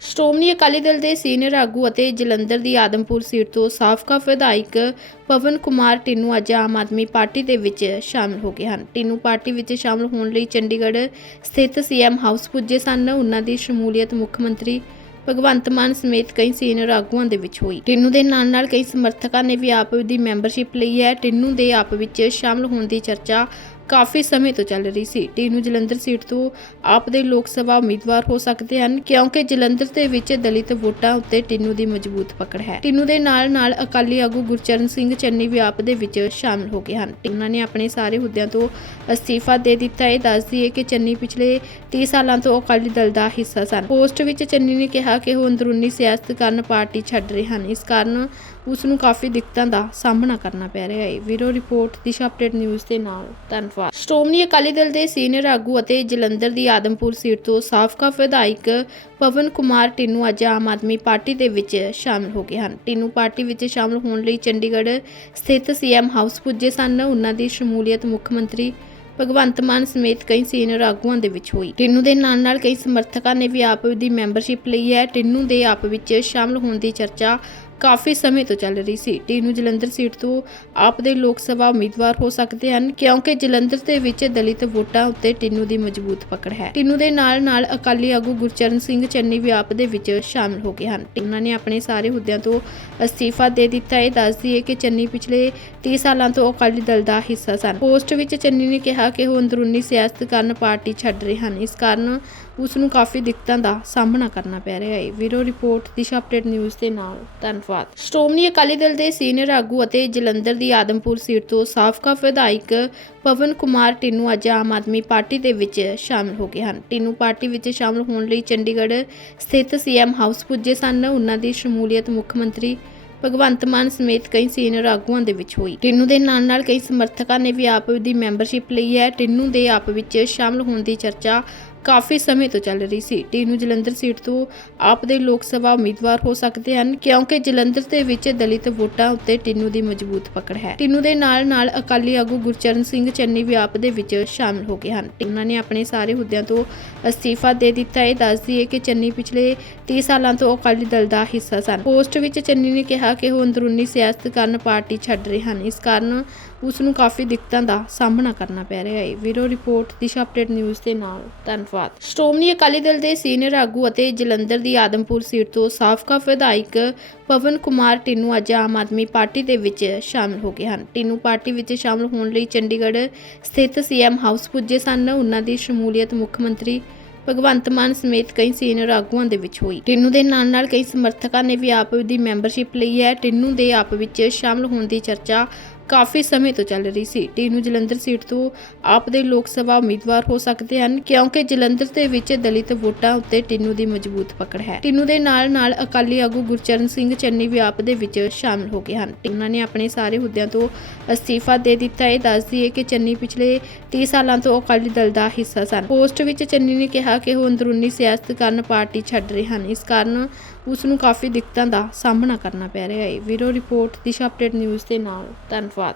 ਸ਼੍ਰੋਮਣੀ ਅਕਾਲੀ ਦਲ ਦੇ ਸੀਨੀਅਰ ਆਗੂ ਅਤੇ ਜਲੰਧਰ ਦੀ ਆਦਮਪੁਰ ਸੀਟ ਤੋਂ ਸਾਬਕਾ ਵਿਧਾਇਕ ਪਵਨ ਕੁਮਾਰ ਟਿੰਨੂ ਅੱਜ ਆਮ ਆਦਮੀ ਪਾਰਟੀ ਦੇ ਵਿੱਚ ਸ਼ਾਮਲ ਹੋ ਗਏ ਹਨ। ਟਿੰਨੂ ਪਾਰਟੀ ਵਿੱਚ ਸ਼ਾਮਲ ਹੋਣ ਲਈ ਚੰਡੀਗੜ੍ਹ ਸਥਿਤ ਸੀਐਮ ਹਾਊਸ ਪੁੱਜੇ ਸਨ। ਉਹਨਾਂ ਦੀ ਸ਼ਮੂਲੀਅਤ ਮੁੱਖ ਮੰਤਰੀ ਭਗਵੰਤ ਮਾਨ ਸਮੇਤ ਕਈ ਸੀਨੀਅਰ ਆਗੂਆਂ ਦੇ ਵਿੱਚ ਹੋਈ। ਟਿੰਨੂ ਦੇ ਨਾਲ ਨਾਲ ਕਈ ਸਮਰਥਕਾਂ ਨੇ ਵੀ ਆਪ ਦੀ ਮੈਂਬਰਸ਼ਿਪ ਲਈ ਹੈ। ਟਿੰਨੂ ਦੇ ਆਪ ਵਿੱਚ ਸ਼ਾਮਲ ਹੋਣ ਦੀ ਚਰਚਾ ਕਾਫੀ ਸਮੇਂ ਤੋਂ ਚੱਲ ਰਹੀ ਸੀ। ਟਿੰਨੂ ਜਲੰਧਰ ਸੀਟ ਤੋਂ ਆਪ ਦੇ ਲੋਕ ਸਭਾ ਉਮੀਦਵਾਰ ਹੋ ਸਕਦੇ ਹਨ, ਕਿਉਂਕਿ ਜਲੰਧਰ ਦੇ ਵਿੱਚ ਦਲਿਤ ਵੋਟਾਂ ਉੱਤੇ ਟਿੰਨੂ ਦੀ ਮਜ਼ਬੂਤ ਪਕੜ ਹੈ। ਟਿੰਨੂ ਦੇ ਨਾਲ ਨਾਲ ਅਕਾਲੀ ਆਗੂ ਗੁਰਚਰਨ ਸਿੰਘ ਚੰਨੀ ਵੀ ਆਪ ਦੇ ਵਿੱਚ ਸ਼ਾਮਲ ਹੋ ਗਏ ਹਨ। ਉਹਨਾਂ ਨੇ ਆਪਣੇ ਸਾਰੇ ਅਹੁਦਿਆਂ ਤੋਂ ਅਸਤੀਫਾ ਦੇ ਦਿੱਤਾ। ਹੈ ਦੱਸਦੀ ਹੈ ਕਿ ਚੰਨੀ ਪਿਛਲੇ 30 ਸਾਲਾਂ ਤੋਂ ਅਕਾਲੀ ਦਲ ਦਾ ਹਿੱਸਾ ਸਨ। ਪੋਸਟ ਵਿੱਚ ਚੰਨੀ ਨੇ ਕਿਹਾ ਕਿ ਉਹ ਅੰਦਰੂਨੀ ਸਿਆਸਤ ਕਾਰਨ ਪਾਰਟੀ ਛੱਡ ਰਹੇ ਹਨ। ਇਸ ਕਾਰਨ ਉਸ ਨੂੰ ਕਾਫੀ ਦਿੱਕਤਾਂ ਦਾ ਸਾਹਮਣਾ ਕਰਨਾ ਪੈ ਰਿਹਾ ਹੈ। ਵੀਰੋ ਰਿਪੋਰਟ, ਦਿਸ਼ਾ ਅਪਡੇਟ ਨਿਊਜ਼ ਦੇ ਨਾਲ, ਧੰਨਵਾਦ। ਸ਼੍ਰੋਮਣੀ ਅਕਾਲੀ ਦਲ ਦੇ ਸੀਨੀਅਰ ਆਗੂ ਅਤੇ ਜਲੰਧਰ ਦੀ ਆਦਮਪੁਰ ਸੀਟ ਤੋਂ ਸਾਬਕਾ ਵਿਧਾਇਕ ਪਵਨ ਕੁਮਾਰ ਟਿੰਨੂ ਅੱਜ ਆਮ ਆਦਮੀ ਪਾਰਟੀ ਦੇ ਵਿੱਚ ਸ਼ਾਮਲ ਹੋ ਗਏ ਹਨ। ਟਿੰਨੂ ਪਾਰਟੀ ਵਿੱਚ ਸ਼ਾਮਲ ਹੋਣ ਲਈ ਚੰਡੀਗੜ੍ਹ ਸਥਿਤ ਸੀਐਮ ਹਾਊਸ ਪੁੱਜੇ ਸਨ। ਉਹਨਾਂ ਦੀ ਸ਼ਮੂਲੀਅਤ ਮੁੱਖ ਮੰਤਰੀ ਭਗਵੰਤ ਮਾਨ ਸਮੇਤ ਕਈ ਸੀਨੀਅਰ ਆਗੂਆਂ ਦੇ ਵਿੱਚ ਹੋਈ। ਟਿੰਨੂ ਦੇ ਨਾਲ ਨਾਲ ਕਈ ਸਮਰਥਕਾਂ ਨੇ ਵੀ ਆਪ ਦੀ ਮੈਂਬਰਸ਼ਿਪ ਲਈ ਹੈ। ਟਿੰਨੂ ਦੇ ਆਪ ਵਿੱਚ ਸ਼ਾਮਲ ਹੋਣ ਦੀ ਚਰਚਾ ਕਾਫੀ ਸਮੇਂ ਤੋਂ ਚੱਲ ਰਹੀ ਸੀ। ਟਿੰਨੂ ਜਲੰਧਰ ਸੀਟ ਤੋਂ ਆਪ ਦੇ ਲੋਕ ਸਭਾ ਉਮੀਦਵਾਰ ਹੋ ਸਕਦੇ ਹਨ, ਕਿਉਂਕਿ ਜਲੰਧਰ ਦੇ ਵਿੱਚ ਦਲਿਤ ਵੋਟਾਂ ਉੱਤੇ ਟਿੰਨੂ ਦੀ ਮਜ਼ਬੂਤ ਪਕੜ ਹੈ। ਟਿੰਨੂ ਦੇ ਨਾਲ ਨਾਲ ਅਕਾਲੀ ਆਗੂ ਗੁਰਚਰਨ ਸਿੰਘ ਚੰਨੀ ਵੀ ਆਪ ਦੇ ਵਿੱਚ ਸ਼ਾਮਲ ਹੋ ਗਏ ਹਨ। ਉਹਨਾਂ ਨੇ ਆਪਣੇ ਸਾਰੇ ਅਹੁਦਿਆਂ ਤੋਂ ਅਸਤੀਫਾ ਦੇ ਦਿੱਤਾ। ਹੈ ਦੱਸਦੀ ਹੈ ਕਿ ਚੰਨੀ ਪਿਛਲੇ 30 ਸਾਲਾਂ ਤੋਂ ਅਕਾਲੀ ਦਲ ਦਾ ਹਿੱਸਾ ਸਨ। ਪੋਸਟ ਵਿੱਚ ਚੰਨੀ ਨੇ ਕਿਹਾ ਕਿ ਉਹ ਅੰਦਰੂਨੀ ਸਿਆਸਤ ਕਾਰਨ ਪਾਰਟੀ ਛੱਡ ਰਹੇ ਹਨ। ਇਸ ਕਾਰਨ ਉਸ ਨੂੰ ਕਾਫੀ ਦਿੱਕਤਾਂ ਦਾ ਸਾਹਮਣਾ ਕਰਨਾ ਪੈ ਰਿਹਾ ਹੈ। ਵੀਰੋ ਰਿਪੋਰਟ, ਦਿਸ਼ਾ ਅਪਡੇਟ ਨਿਊਜ਼ ਦੇ ਨਾਲ। ਧੰਨਵਾਦ। ਸ਼੍ਰੋਮਣੀ ਅਕਾਲੀ ਦਲ ਦੇ ਸੀਨੀਅਰ ਆਗੂ ਅਤੇ ਜਲੰਧਰ ਦੀ ਆਦਮਪੁਰ ਸੀਟ ਤੋਂ ਸਾਬਕਾ ਵਿਧਾਇਕ ਪਵਨ ਕੁਮਾਰ ਟਿੰਨੂ ਅੱਜ ਆਮ ਆਦਮੀ ਪਾਰਟੀ ਦੇ ਵਿੱਚ ਸ਼ਾਮਲ ਹੋ ਗਏ ਹਨ। ਟਿੰਨੂ ਪਾਰਟੀ ਵਿੱਚ ਸ਼ਾਮਲ ਹੋਣ ਲਈ ਚੰਡੀਗੜ੍ਹ ਸਥਿਤ ਸੀਐਮ ਹਾਊਸ ਪੁੱਜੇ ਸਨ। ਉਹਨਾਂ ਦੀ ਸ਼ਮੂਲੀਅਤ ਮੁੱਖ ਮੰਤਰੀ ਭਗਵੰਤ ਮਾਨ ਸਮੇਤ ਕਈ ਸੀਨੀਅਰ ਆਗੂਆਂ ਦੇ ਵਿੱਚ ਹੋਈ। ਟਿੰਨੂ ਦੇ ਨਾਲ ਨਾਲ ਕਈ ਸਮਰਥਕਾਂ ਨੇ ਵੀ ਆਪ ਦੀ ਮੈਂਬਰਸ਼ਿਪ ਲਈ ਹੈ। ਟਿੰਨੂ ਦੇ ਆਪ ਵਿੱਚ ਸ਼ਾਮਲ ਹੋਣ ਦੀ ਚਰਚਾ ਕਾਫੀ ਸਮੇਂ ਤੋਂ ਚੱਲ ਰਹੀ ਸੀ। ਟਿੰਨੂ ਜਲੰਧਰ ਸੀਟ ਤੋਂ ਆਪ ਦੇ ਲੋਕ ਸਭਾ ਉਮੀਦਵਾਰ ਹੋ ਸਕਦੇ ਹਨ, ਕਿਉਂਕਿ ਜਲੰਧਰ ਦੇ ਵਿੱਚ ਦਲਿਤ ਵੋਟਾਂ ਉੱਤੇ ਟਿੰਨੂ ਦੀ ਮਜ਼ਬੂਤ ਪਕੜ ਹੈ। ਟਿੰਨੂ ਦੇ ਨਾਲ ਨਾਲ ਅਕਾਲੀ ਆਗੂ ਗੁਰਚਰਨ ਸਿੰਘ ਚੰਨੀ ਵੀ ਆਪ ਦੇ ਵਿੱਚ ਸ਼ਾਮਲ ਹੋ ਗਏ ਹਨ। ਉਹਨਾਂ ਨੇ ਆਪਣੇ ਸਾਰੇ ਅਹੁਦਿਆਂ ਤੋਂ ਅਸਤੀਫਾ ਦੇ ਦਿੱਤਾ ਹੈ। ਦੱਸਦੀ ਹੈ ਕਿ ਚੰਨੀ ਪਿਛਲੇ 30 ਸਾਲਾਂ ਤੋਂ ਅਕਾਲੀ ਦਲ ਦਾ ਹਿੱਸਾ ਸਨ। ਪੋਸਟ ਵਿੱਚ ਚੰਨੀ ਨੇ ਕਿਹਾ ਕਿ ਉਹ ਅੰਦਰੂਨੀ ਸਿਆਸਤ ਕਾਰਨ ਪਾਰਟੀ ਛੱਡ ਰਹੇ ਹਨ। ਇਸ ਕਾਰਨ ਉਸ ਨੂੰ ਕਾਫੀ ਦਿੱਕਤਾਂ ਦਾ ਸਾਹਮਣਾ ਕਰਨਾ ਪੈ ਰਿਹਾ ਹੈ। ਵੀਰੋ ਰਿਪੋਰਟ, ਦਿਸ਼ਾ ਅਪਡੇਟ ਨਿਊਜ਼ ਦੇ ਨਾਲ, ਧੰਨਵਾਦ। ਸ਼੍ਰੋਮਣੀ ਅਕਾਲੀ ਦਲ ਦੇ ਸੀਨੀਅਰ ਆਗੂ ਅਤੇ ਜਲੰਧਰ ਦੀ ਆਦਮਪੁਰ ਸੀਟ ਤੋਂ ਸਾਬਕਾ ਵਿਧਾਇਕ ਪਵਨ ਕੁਮਾਰ ਟਿੰਨੂ ਅੱਜ ਆਮ ਆਦਮੀ ਪਾਰਟੀ ਦੇ ਵਿੱਚ ਸ਼ਾਮਲ ਹੋ ਗਏ ਹਨ। ਟਿੰਨੂ ਪਾਰਟੀ ਵਿੱਚ ਸ਼ਾਮਲ ਹੋਣ ਲਈ ਚੰਡੀਗੜ੍ਹ ਸਥਿਤ ਸੀਐਮ ਹਾਊਸ ਪੁੱਜੇ ਸਨ। ਉਹਨਾਂ ਦੀ ਸ਼ਮੂਲੀਅਤ ਮੁੱਖ ਮੰਤਰੀ ਭਗਵੰਤ ਮਾਨ ਸਮੇਤ ਕਈ ਸੀਨੀਅਰ ਆਗੂਆਂ ਦੇ ਵਿੱਚ ਹੋਈ। ਟਿੰਨੂ ਦੇ ਨਾਲ ਨਾਲ ਕਈ ਸਮਰਥਕਾਂ ਨੇ ਵੀ ਆਪ ਦੀ ਮੈਂਬਰਸ਼ਿਪ ਲਈ ਹੈ। ਟਿੰਨੂ ਦੇ ਆਪ ਵਿੱਚ ਸ਼ਾਮਲ ਹੋਣ ਦੀ ਚਰਚਾ ਕਾਫੀ ਸਮੇਂ ਤੋਂ ਚੱਲ ਰਹੀ ਸੀ। ਟਿੰਨੂ ਜਲੰਧਰ ਸੀਟ ਤੋਂ ਆਪ ਦੇ ਲੋਕ ਸਭਾ ਉਮੀਦਵਾਰ ਹੋ ਸਕਦੇ ਹਨ, ਕਿਉਂਕਿ ਜਲੰਧਰ ਦੇ ਵਿੱਚ ਦਲਿਤ ਵੋਟਾਂ ਉੱਤੇ ਟਿੰਨੂ ਦੀ ਮਜ਼ਬੂਤ ਪਕੜ ਹੈ। ਟਿੰਨੂ ਦੇ ਨਾਲ ਨਾਲ ਅਕਾਲੀ ਆਗੂ ਗੁਰਚਰਨ ਸਿੰਘ ਚੰਨੀ ਵੀ ਆਪ ਦੇ ਵਿੱਚ ਸ਼ਾਮਲ ਹੋ ਗਏ ਹਨ। ਉਹਨਾਂ ਨੇ ਆਪਣੇ ਸਾਰੇ ਅਹੁਦਿਆਂ ਤੋਂ ਅਸਤੀਫਾ ਦੇ ਦਿੱਤਾ। ਹੈ ਦੱਸਦੀ ਹੈ ਕਿ ਚੰਨੀ ਪਿਛਲੇ 30 ਸਾਲਾਂ ਤੋਂ ਅਕਾਲੀ ਦਲ ਦਾ ਹਿੱਸਾ ਸਨ। ਪੋਸਟ ਵਿੱਚ ਚੰਨੀ ਨੇ ਕਿਹਾ ਕਿ ਉਹ ਅੰਦਰੂਨੀ ਸਿਆਸਤ ਕਾਰਨ ਪਾਰਟੀ ਛੱਡ ਰਹੇ ਹਨ। ਇਸ ਕਾਰਨ ਉਸ ਨੂੰ ਕਾਫੀ ਦਿੱਕਤਾਂ ਦਾ ਸਾਹਮਣਾ ਕਰਨਾ ਪੈ ਰਿਹਾ ਹੈ। ਵੀਰੋ ਰਿਪੋਰਟ, ਦਿਸ਼ਾ ਅਪਡੇਟ ਨਿਊਜ਼ ਦੇ ਨਾਲ। ਧੰਨਵਾਦ।